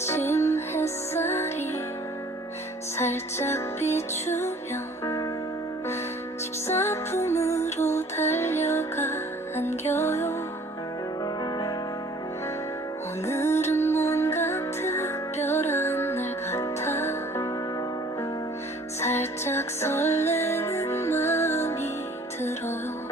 아침 햇살이 살짝 비추면 집사품으로 달려가 안겨요. 오늘은 뭔가 특별한 날 같아. 살짝 설레는 마음이 들어요.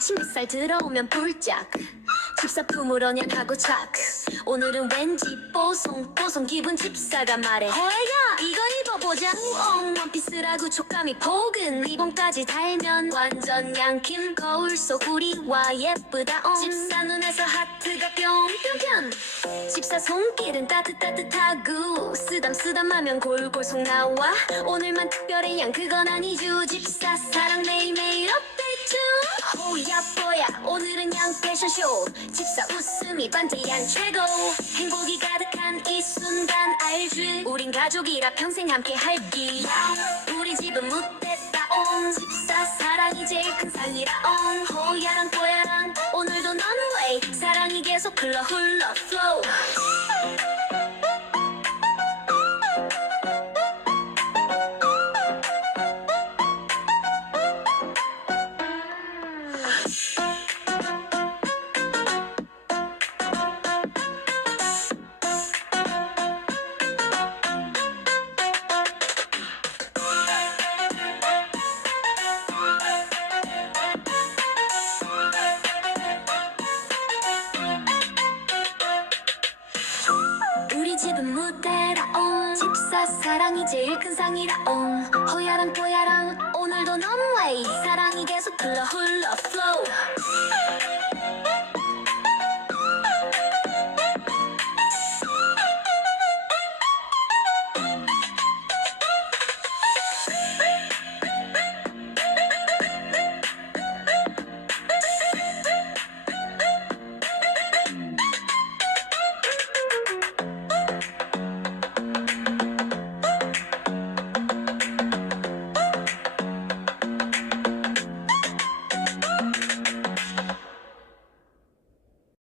아침 햇살 들어오면 불짝. 집사품을 언양하고 착 오늘은 왠지 뽀송 뽀송 기분 집사가 말해. 허야 이거 입어보자. 우엉 원피스라고 촉감이 포근 리본까지 달면 완전 양킴 거울 속 우리와 예쁘다. 옹 집사 눈에서 하트가 뿅뿅뿅. 집사 손길은 따뜻따뜻하고 쓰담쓰담하면 골골 속 나와. 오늘만 특별해 양 그건 아니죠. 집사 사랑 매일매일 업 호야 뽀야. 오늘은 양 패션쇼. 집사 웃음이 반짝양 최고. 행복이 가득한 이 순간 알지? 우린 가족이라 평생 함께 할기 옹 집사 사랑이 제일 큰 상이라 옹 호야랑 뽀야랑 오늘도 넌 웨이 사랑이 계속 흘러 흘러 flow